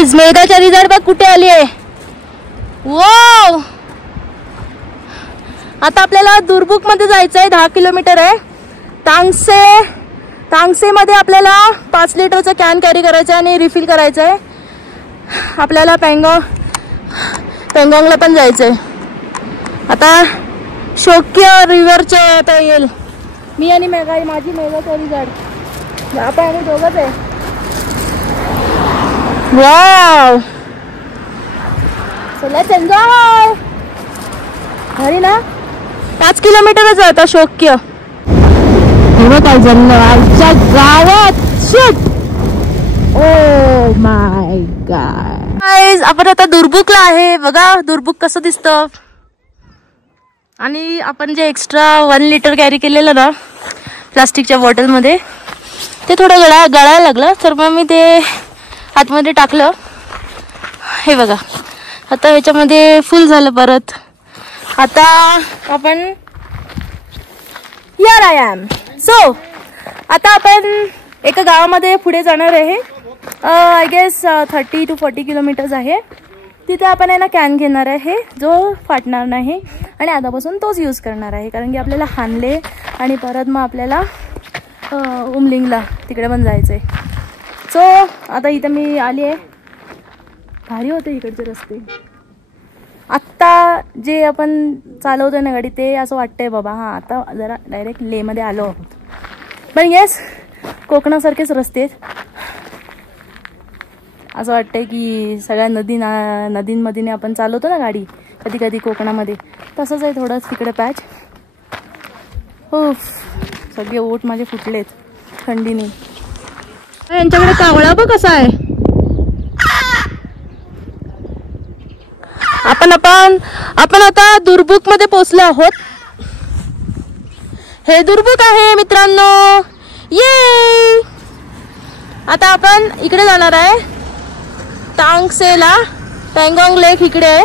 Guys मेघाच्या result बघ कुठे आली आहे. वाव. आता आपल्याला दुर्बुक मध्ये जायचं आहे. 10 किलोमीटर आहे. तांगसे मध्ये आपल्याला 5 लिटरचा कॅन कॅरी करायचा आणि रिफिल करायचं आहे. आपल्याला पेंगॉंगला पण जायचं आहे. आता शोक्य रिव्हरच्या आता येईल. मी आणि माझी मेघाच्या रिझल्ट आपण आम्ही दोघंच आहे. वाव. So let's enjoy. भारी ना. 5 किलोमीटरच आहे आता शोक्य. काय जमलं आमच्या गावात. Shit. Oh my God. Guys आपण आता दुर्बुकला आहे. बघा दुर्बुक कसं दिसतं. आणि आपण जे एक्स्ट्रा 1 लिटर कॅरी केलेलं ना प्लास्टिकच्या बॉटलमध्ये ते थोडं गळायला लागलं तर मग मी ते आतमध्ये टाकलं. हे बघा आता ह्याच्यामध्ये फुल झालं परत. आता आपण हिअर आय एम. सो आता आपण एका गावामध्ये पुढे जाणार आहे. आय गेस 30 to 40 किलोमीटर्स आहे. तिथे आपण आहे ना कॅन घेणार आहे जो फाटणार नाही आणि आतापासून तोच यूज करणार आहे कारण की आपल्याला हानले आणि परत मग आपल्याला उमलिंगला तिकडे पण जायचं आहे. सो आता इथं मी आली आहे. भारी होते इकडचे रस्ते. आत्ता जे आपण चालवतोय ना गाडी ते असं वाटतंय बाबा हां आता जरा डायरेक्ट लेमध्ये आलो आहोत. पण येस कोकणासारखेच रस्ते आहेत. असं वाटतंय की सगळ्या नदींमध्ये आपण चालवतो ना गाडी कधी कधी कोकणामध्ये तसंच आहे थोडंच तिकडे पॅच. हो सगळे ओठ माझे फुटलेत थंडीने. यांच्याकडे कावळा बघ कसा आहे. आपण आता दुर्बुक मध्ये पोहोचलो आहोत. हे दुर्बुक आहे मित्रांनो. ये आता आपण इकडे जाणार आहे तांगसेला. पेंगॉंग लेक इकडे आहे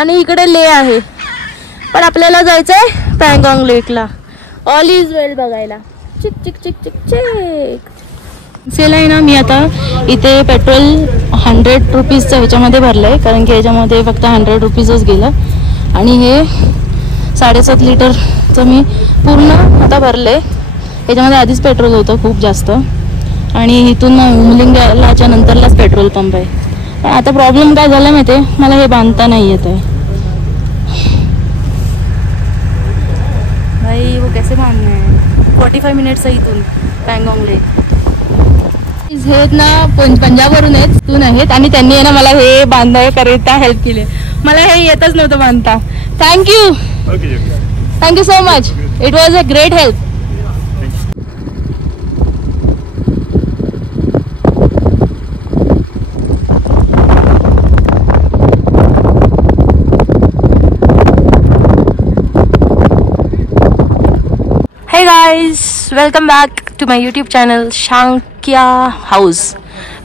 आणि इकडे ले आहे पण आपल्याला जायचंय पेंगॉंग लेकला. ऑल इज वेल बघायला. चिक चिक चिक चिक चिक. सेल आहे ना. मी आता इथे पेट्रोल 100 रुपीजचं ह्याच्यामध्ये भरलं आहे कारण की ह्याच्यामध्ये फक्त 100 रुपीजच गेलं आणि हे 7.5 लिटरचं मी पूर्ण आता भरलं आहे. ह्याच्यामध्ये आधीच पेट्रोल होतं खूप जास्त आणि इथून उमलिंगलाच्या नंतरलाच पेट्रोल पंप आहे. पण आता प्रॉब्लेम काय झाला माहिती आहे मला हे बांधता नाही येत आहे. भाई वो कैसे बांधना है. 45 मिनिट्स आहे इथून पेंगॉंग लेक. हे ना पंजाबवरून आहेत तिथून आहेत आणि त्यांनी आहे ना मला हे बांधायकरिता हेल्प केली. मला हे येतच नव्हतं बांधता. Thank you so much. It was a great help. Hey guys welcome back to my YouTube channel Shankya house.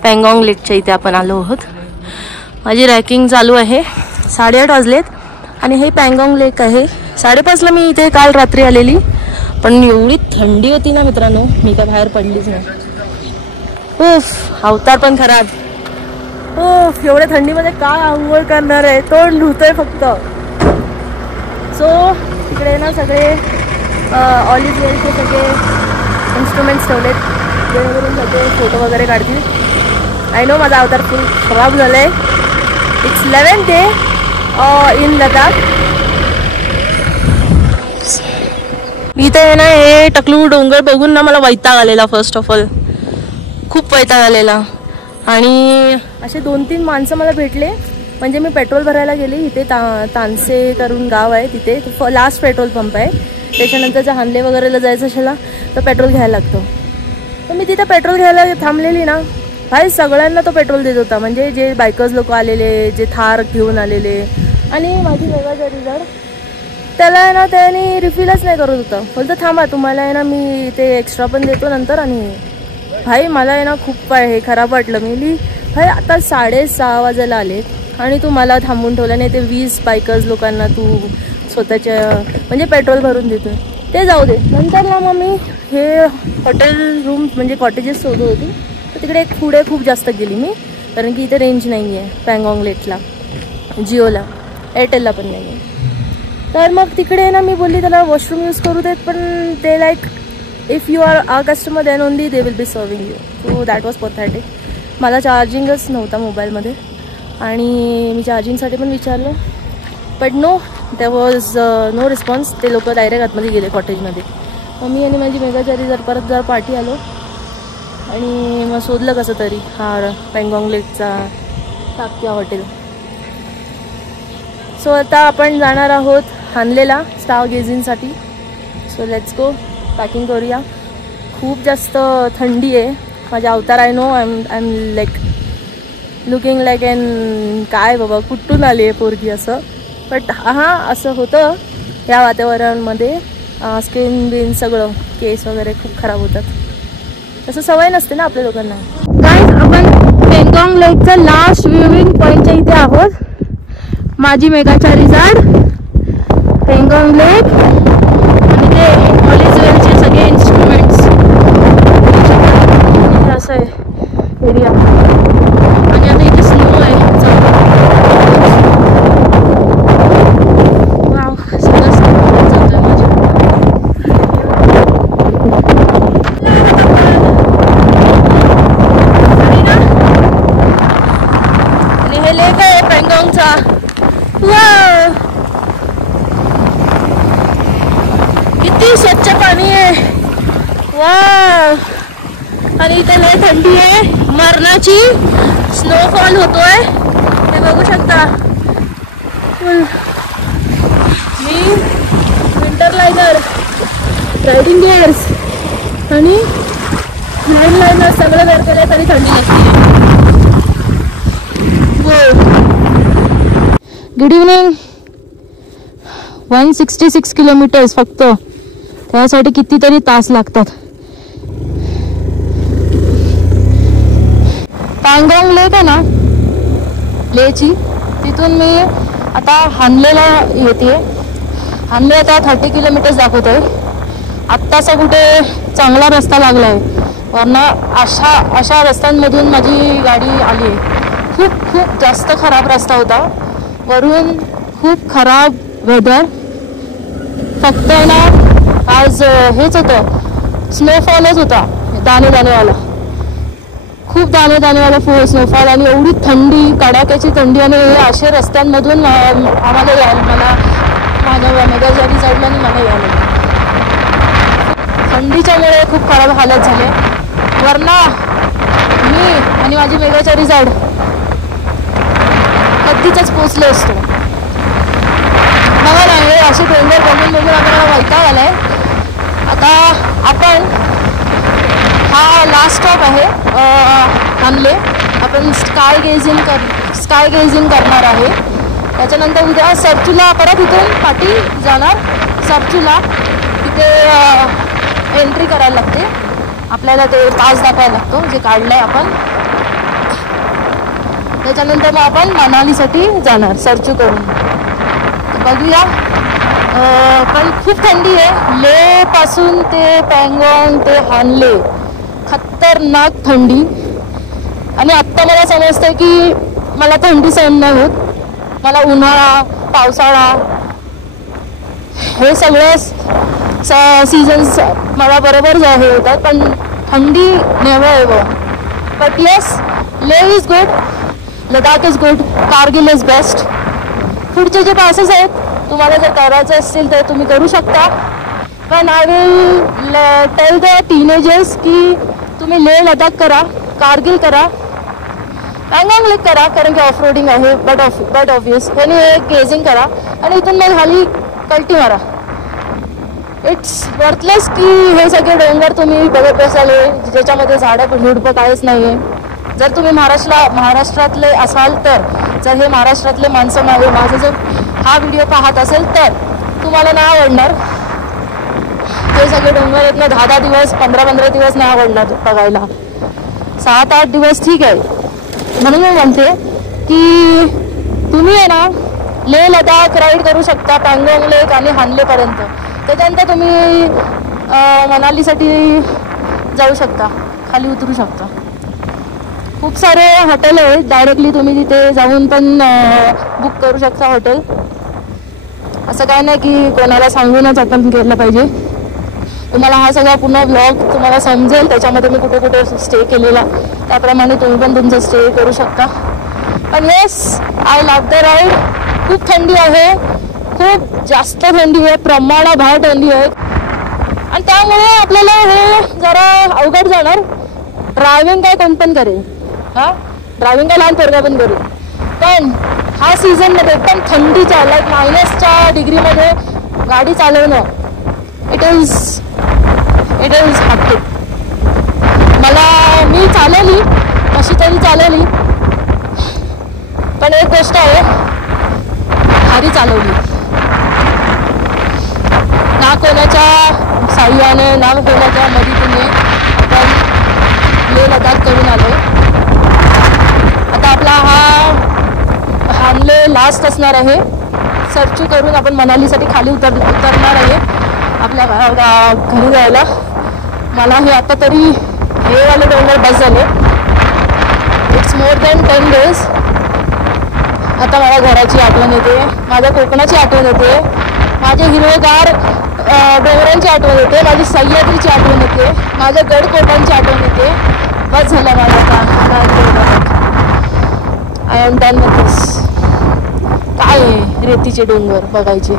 Pangong लेकच्या इथे आपण आलो आहोत. माझी रॅकिंग चालू आहे. 8:30 वाजलेत आणि हे पेंगॉंग लेक आहे. 5:30ला मी इथे काल रात्री आलेली पण एवढी थंडी होती ना मित्रांनो मी काय बाहेर पडलीच नाही. उफ अवतार पण खराब. उफ एवढ्या थंडीमध्ये काय आंघोळ करणार आहे. तोंड धुतोय फक्त. सो तिकडे ना सगळे ऑल इज वेलचे सगळे इन्स्ट्रुमेंट्स ठेवलेत जेणेकरून सगळे फोटो वगैरे काढतील. आय नो माझा अवतार फुल खराब झालं आहे. It's 11th day in Ladakh. इथे ना हे टकलू डोंगर बघून ना मला वैताग आलेला. फर्स्ट ऑफ ऑल खूप वैताग आलेला आणि असे 2-3 माणसं मला भेटले. म्हणजे मी पेट्रोल भरायला गेली. इथे तानसे करून गाव आहे तिथे लास्ट पेट्रोल पंप आहे. त्याच्यानंतर जर हानले वगैरेला जायचं असेल ना तर पेट्रोल घ्यायला लागतो. तर मी तिथे पेट्रोल घ्यायला थांबलेली ना भाई सगळ्यांना तो पेट्रोल देत होता. म्हणजे जे बायकर्स लोक आलेले जे थार घेऊन आलेले आणि माझी वेगळा रिझल्ट त्याला आहे ना त्याने रिफिलच नाही करत होता. बोलतं थांबा तुम्हाला आहे ना मी ते एक्स्ट्रा पण देतो नंतर. आणि भाई मला आहे ना खूप हे खराब वाटलं. मी भाई आता 6:30 वाजायला आले आणि तू मला थांबून ठेवला नाही. ते 20 बायकर्स लोकांना तू स्वतःच्या म्हणजे पेट्रोल भरून देतोय ते जाऊ दे. नंतर ना मग मी हे हॉटेल रूम म्हणजे कॉटेजेस शोधत होती तर तिकडे पुढे खूप जास्त गेली मी. कारण की इथे रेंज नाही आहे पँगॉन्ग लेकला, जिओला, एअरटेलला पण नाही आहे. तर मग तिकडे ना मी बोलली त्याला वॉशरूम यूज करू देत, पण ते like if you are are customer then only they will be serving you. So that was pathetic. मला चार्जिंगच नव्हता मोबाईलमध्ये आणि मी चार्जिंगसाठी पण विचारलं, but no, there was no response. ते लोक डायरेक्ट आतमध्ये गेले कॉटेजमध्ये. मग मी आणि माझी मेघाचारी परत पाठी आलो आणि मग शोधलं कसं तरी हा पँगॉन्ग लेकचा ताक्या हॉटेल. सो आता आपण जाणार आहोत हानलेला स्टार गेझिंगसाठी. सो लेट्स गो, पॅकिंग करूया. खूप जास्त थंडी आहे. माझ्या अवतार I know, I am like looking like an काय बाबा कुठून आली आहे पोरगी असं. बट हां असं होतं या वातावरणामध्ये. स्किन बिन सगळं केस वगैरे खूप खराब होतात. तसं सवय नसते ना आपल्या लोकांना. गाईज आपण पँगॉन्ग लेकचा लास्ट व्ह्यूइंग पॉईंटच्या इथे आहोत. माझी मेघाचारी झाड, पँगॉन्ग लेक आणि ते कॉलेजचे सगळे इन्स्ट्रुमेंट्स. असं आहे एरिया. आणि आता इथे स्नो आहे. वाव, सगळं स्नो जातोय माझ्या. आणि हे लेक आहे पँगॉन्गचा. वाव, किती स्वच्छ पाणी आहे. वाव, आणि इथे लय थंडी आहे मरणाची. स्नोफॉल होतोय हे बघू शकता. मी विंटर लायनर, रायडिंग गिअर्स आणि हँड लायनर सगळं वेअर केलं तरी थंडी नसते. Good evening. 166 किलोमीटर्स फक्त, त्यासाठी कितीतरी तास लागतात. पँगॉन्ग लेक आहे ना लेची, तिथून मी आता हानलेला येते. हानले आता 30 किलोमीटर्स दाखवत आहे. आत्ताचा कुठे चांगला रस्ता लागला आहे, वरना अशा रस्त्यांमधून माझी गाडी आली आहे. खूप जास्त खराब रस्ता होता. वरून खूप खराब वेदर. फक्त ना आज हेच होतं, स्नोफॉलच होता, दाणेवाला. खूप दाणेवाला स्नोफॉल आणि एवढी थंडी, कडाक्याची थंडी. आणि अशा रस्त्यांमधून आम्हाला यायला, मला माझ्या मेघाचारी साईडला आणि मला यायला थंडीच्यामुळे खूप खराब हालत झाले. वरना मी आणि माझी मेघाचारी साईड कधीच पोचले असतो. बघा नाही, असे डोंगर बघून आपल्याला वैताग आलाय. आता आपण हा लास्ट स्टॉप आहे हानले. आपण स्काय गेझिंग करणार आहे. त्याच्यानंतर उद्या सरचूला, परत इथून पाठी जाणार सरचूला. तिथे एंट्री करायला लागते आपल्याला, ते पास दाखवायला लागतो जे काढलाय आपण. त्याच्यानंतर मग आपण मनालीसाठी जाणार सरचू करून. बघूया. पण खूप थंडी आहे. ले पासून ते पँगॉन्ग ते हानले खतरनाक थंडी. आणि आत्ता मला समजतं की मला थंडी सहन नाही होत. मला उन्हाळा, पावसाळा हे सगळे सीझन्स मला बरोबर हे होतात, पण थंडी never ever. But yes, Leh is good, Ladakh is good, Kargil is best. पुढचे जे पासेस आहेत तुम्हाला जर करायचं असतील तर तुम्ही करू शकता. पण I will tell the teenagers की तुम्ही लेह लडाख करा, कारगिल करा, पँगॉन्ग लेक करा, कारण की ऑफ रोडिंग आहे. बट ऑब्वियस आणि गेझिंग करा आणि इथून मग खाली कल्टी मारा. इट्स वर्थलेस की हे सगळे डोंगर तुम्ही बघत बसाले ज्याच्यामध्ये झाडं झुडपं काहीच नाही आहे. जर तुम्ही महाराष्ट्रातले असाल तर, जर हे महाराष्ट्रातले माणसं माझा जर हा व्हिडिओ पाहत असेल तर तुम्हाला नाही आवडणार. हे सगळे डोंगर आहेत ना, 10 दिवस 15 दिवस नाही आवडणार बघायला. 7-8 दिवस ठीक आहे. म्हणून मी म्हणते की तुम्ही आहे ना लेह लडाख राईड करू शकता, पँगॉन्ग लेक आणि हानलेपर्यंत. त्याच्यानंतर तुम्ही मनालीसाठी जाऊ शकता, खाली उतरू शकता. खूप सारे हॉटेल आहेत, डायरेक्टली तुम्ही तिथे जाऊन पण बुक करू शकता हॉटेल. असं काय नाही की कोणाला सांगूनच आपण केलं पाहिजे. तुम्हाला हा सगळा पूर्ण ब्लॉग तुम्हाला समजेल, त्याच्यामध्ये मी कुठे कुठे स्टे केलेला, त्याप्रमाणे तुम्ही पण तुमचं स्टे करू शकता. पण yes, I love the ride. खूप थंडी आहे, खूप जास्त थंडी आहे, प्रमाणाबाहेर थंडी आहे. आणि त्यामुळे आपल्याला हे जरा अवघड जाणार. ड्रायव्हिंग काय कोण पण करेल, हां ड्रायव्हिंग काय लहान पोरगा पण करेल, पण हा सीझनमध्ये एकदम थंडीच्या लाईक -च्या डिग्रीमध्ये गाडी चालवणं इट इज हॅक्टिक. मी चालवली अशी तरी चालवली, पण एक गोष्ट आहे, भारी चालवली. ना कोणाच्या साह्याने ना कोणाच्या मदतीने आपण लेह लडाख करून आलो. आता आपला हा लास्ट असणार आहे. सर्च करून आपण मनालीसाठी खाली उतरणार आहे आपल्या घरी जायला. मला हे आता तरी हे वाले डोंगर बस झाले. It's more than 10 days. आता मला घराची आठवण येते, माझ्या कोकणाची आठवण येते, माझ्या हिरवेगार डोंगरांची आठवण येते, माझी सह्याद्रीची आठवण येते, माझ्या गडकोटांची आठवण येते. बस झाला माझा आता. आय एम डन विथ दिस. काय रेतीचे डोंगर बघायचे,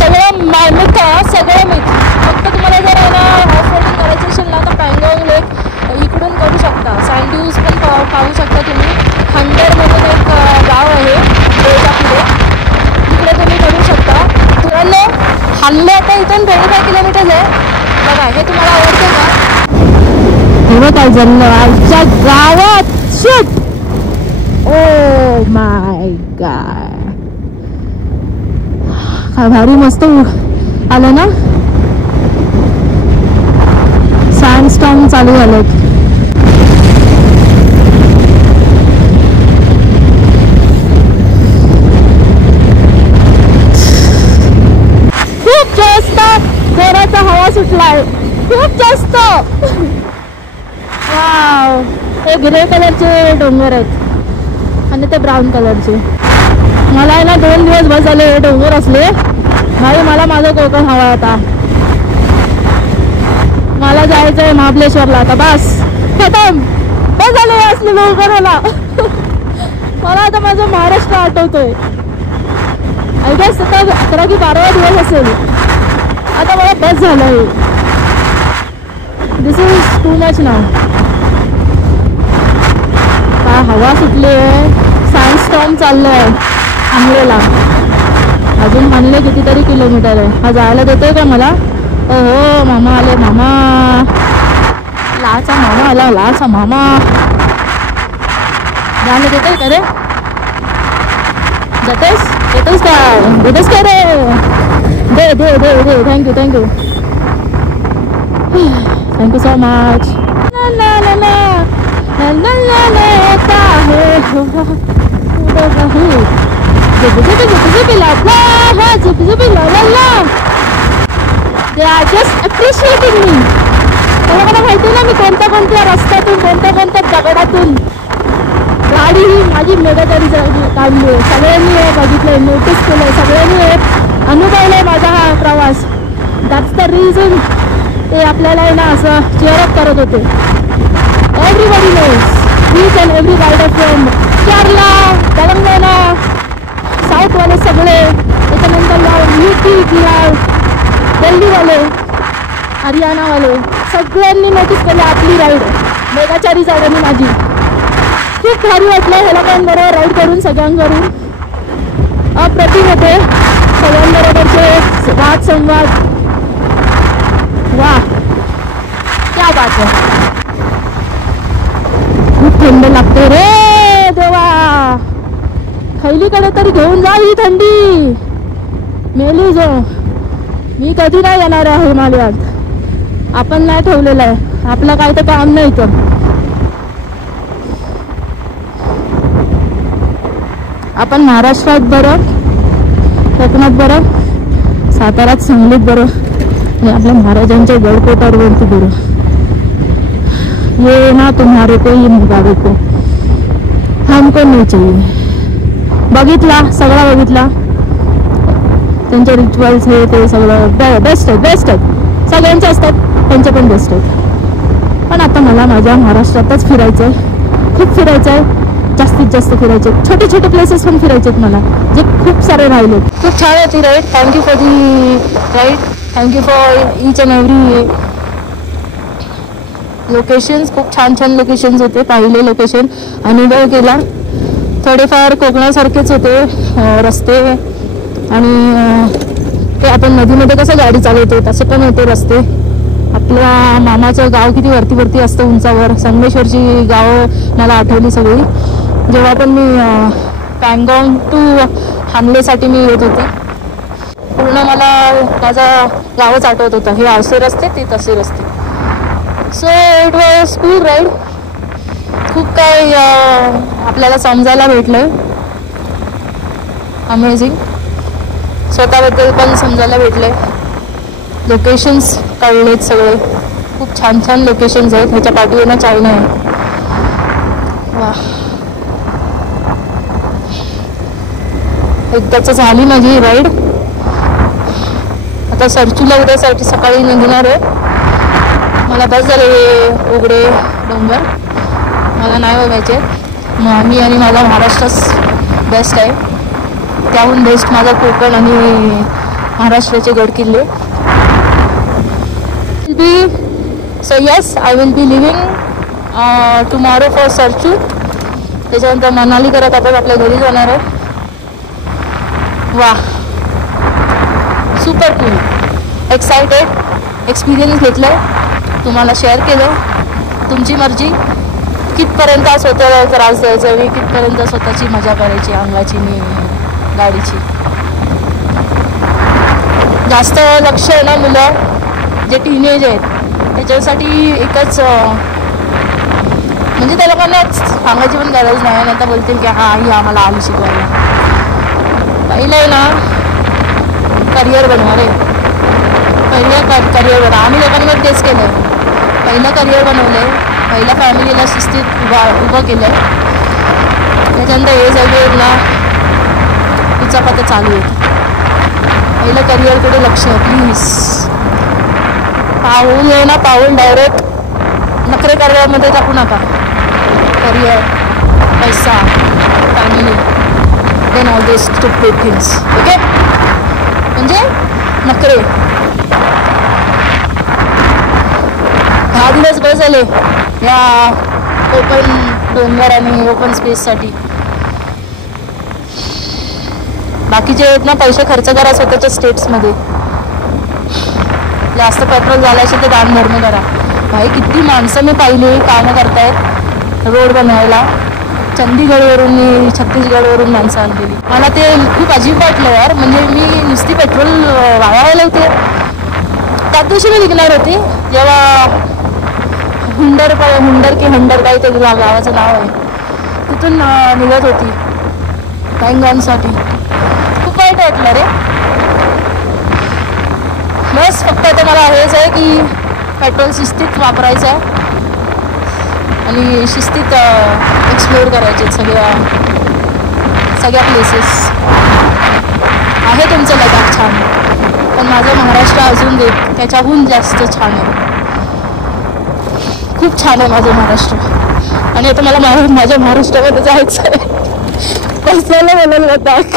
सगळं मिथ, सगळं मिथ. फक्त तुम्हाला जर आहे ना ऑफ रोडिंग करायचं असेल ना तर पँगॉन्ग लेक इकडून करू शकता. सँड्यूज पण पाहू शकता तुम्ही. खंडर म्हणून एक गाव आहे लेहच्या पुढे, तिकडे तुम्ही करू शकता. तुरंत हानले आता इथून 25 किलोमीटर आहे बघा. हे तुम्हाला आवडते का? हे बघा जन्म आमच्या गावात. शिट, ओ माय गॉड, काय भारी मस्त आलं ना. सँडस्टॉर्म चालू झालं. खूप जास्त जोराचा हवा सुटलाय, खूप जास्त. वाव, हे ग्रे कलरचे डोंगर आहेत आणि ते ब्राऊन कलरचे. मला आहे ना 2 दिवस बस झाले हे डोंगर असले. भाई मला माझं कोकण हवा आता. मला जायचं आहे महाबलेश्वरला आता. बस खतम, बस झाले असले डोंगर मला. मला आता माझं महाराष्ट्र आठवतोय. आय गेस आता 11 की 12वा दिवस असेल. आता मला बस झालंय. दिस इज टू मच नाव. काय हवा सुटली आहे. सँडस्टॉर्म चाललंय आंबलेला. अजून म्हणले कितीतरी किलोमीटर आहे. हा जायला देतोय का मला? हो मामा आले, मामा लाचा मामा आला, लाचा मामा जायला देतोय का रे? जातेस येतोस का? देतेस का रे? दे दे दे दे. Thank you thank you thank you so much. They are just appreciating me. मला माहिती ना मी कोणत्या कोणत्या रस्त्यातून कोणत्या कोणत्या दगडातून गाडी ही माझी मेगागाडी काढली आहे. सगळ्यांनी हे बघितलंय, नोटीस केलंय, सगळ्यांनी हे अनुभवलंय माझा हा प्रवास. दॅट्स द रिझन ते आपल्याला आहे ना असं चेअरअप करत होते. Everybody knows each and every rider from Kerala, Telangana, साऊथवाले सगळे, त्याच्यानंतर यूपी, बिहार, दिल्लीवाले, हरियाणावाले सगळ्यांनी नोटीस केलं आपली राईड. मेगाचारी जागानी माझी खूप भारी वाटलं. ह्याला पण बरोबर राईड करून सगळ्यांकडून अप्रतिम होते. सगळ्यांबरोबरचे वाद संवाद, वा क्या बात आहे. खूप थंड लागते रे देवा. खैलीकडे तरी घेऊन जा ही थंडी. मेली जो मी कधी नाही येणार आहे हिमालयात. आपण नाही ठेवलेलं आहे, आपलं काय तर काम नाही तर. आपण महाराष्ट्रात बरं, कोकणात बरं, साताऱ्यात सांगलीत बरं आणि आपल्या महाराजांच्या गडकोटावरती बरं. ये ना तुम्हारे को ये मुबारक को हमको नाही चाहिए. बघितला सगळा बघितला त्यांचे रिच्युअल्स हे ते सगळं बेस्ट आहेत सगळ्यांचे असतात त्यांचे पण बेस्ट आहेत. पण आता मला माझ्या महाराष्ट्रातच फिरायचं आहे, खूप फिरायचं आहे, जास्तीत जास्त फिरायचे. छोटे छोटे प्लेसेस पण फिरायचे आहेत मला, जे खूप सारे राहिले. खूप छान होती ride. Thank you for the ride. Thank you for each and every locations. खूप छान छान लोकेशन्स होते. पाहिले लोकेशन, अनुभव केला. थोडेफार कोकणासारखेच होते रस्ते, आणि ते आपण नदीमध्ये कसं गाडी चालवतो तसे पण होते रस्ते. आपल्या मामाचं गाव किती वरती वरती असतं उंचावर. संगमेश्वरची गावं मला आठवली सगळी जेव्हा पण मी पॅनगॉंग टू हानलेसाठी मी येत होते. पूर्ण मला माझं गावच आठवत होतं. हे असे रस्ते ते तसे रस्ते. So it was cool ride. खूप काही आपल्याला समजायला भेटलंय. अमेझिंग. स्वतःबद्दल पण समजायला भेटलंय. लोकेशन्स कळलेत सगळे. खूप छान छान लोकेशन्स आहेत. ह्याच्या पाठीवर ना चायना आहे. वा, एकदाच झाली माझी राईड. आता सरचूला उद्यासाठी सकाळी निघणार आहे. मला बस झाले हे उघडे डोंगर, मला नाही बघायचे. मी आणि माझा महाराष्ट्रच बेस्ट आहे. त्याहून बेस्ट माझा कोकण आणि महाराष्ट्राचे गड किल्ले. So yes, I will be living tomorrow for Sarchu. त्याच्यानंतर मनाली करत आपण आपल्या घरी जाणार आहे. वा, सुपर कूल. एक्सायटेड. एक्सपिरियन्स घेतलं, तुम्हाला शेअर केलं. तुमची मर्जी. कितपर्यंत स्वतःला त्रास द्यायचा, मी कितपर्यंत स्वतःची मजा करायची अंगाची मी गाडीची. जास्त लक्ष आहे ना मुलं जे टीनेज आहेत त्याच्यासाठी एकच, म्हणजे त्या लोकांना सांगायची पण गरज नाही. आता बोलतील की हा ही आम्हाला आली शिकवायला. पहिलं आहे ना करिअर बनवा रे. पहिलं करिअर बनवा. आम्ही लोकांवर तेच केलं आहे. पहिलं करिअर बनवलं आहे. पहिल्या फॅमिलीला शिस्तीत उभं केलं आहे. त्याच्यानंतर हे सगळे ना उचापत्या चालू आहे. पहिलं करिअरकडे लक्ष प्लीज. पाऊल आहे ना पाऊल डायरेक्ट नखरे करिअरमध्ये टाकू नका. करिअर, पैसा, फॅमिली, देन ऑल दिस स्टुपिड थिंग्स. ओके, म्हणजे नखरे. 10 दिवस बस झाले या ओपन डोंगर आणि ओपन स्पेससाठी. बाकीचे आहेत ना पैसे खर्च करा स्वतःच्या स्टेट्समध्ये. जास्त पेट्रोल झालं असेल तर दान धर्म करा. भाई किती माणसं मी पाहिली कामं करतायत रोड बनवायला. चंदीगडवरून छत्तीसगडवरून माणसं आणलेली. मला ते खूप अजीब वाटलं यार. म्हणजे मी नुसती पेट्रोल वाढवायला होते. त्याच दिवशी मी निघणार होती जेव्हा हुंडर की हंडर काही ते गावाचं नाव आहे तिथून निघत होती पॅनगॉंगसाठी. खूप वाईट वाटलं रे. बस फक्त आता मला हेच आहे की पेट्रोल शिस्तीत वापरायचं आहे आणि शिस्तीत एक्सप्लोअर करायचे सगळ्या प्लेसेस. आहे तुमचं लडाख छान, पण माझं महाराष्ट्र अजून त्याच्याहून जास्त छान आहे. खूप छान आहे माझं महाराष्ट्र. आणि आता मला माझ्या महाराष्ट्रामध्ये जायचं आहे. कसलं म्हणून लडाख.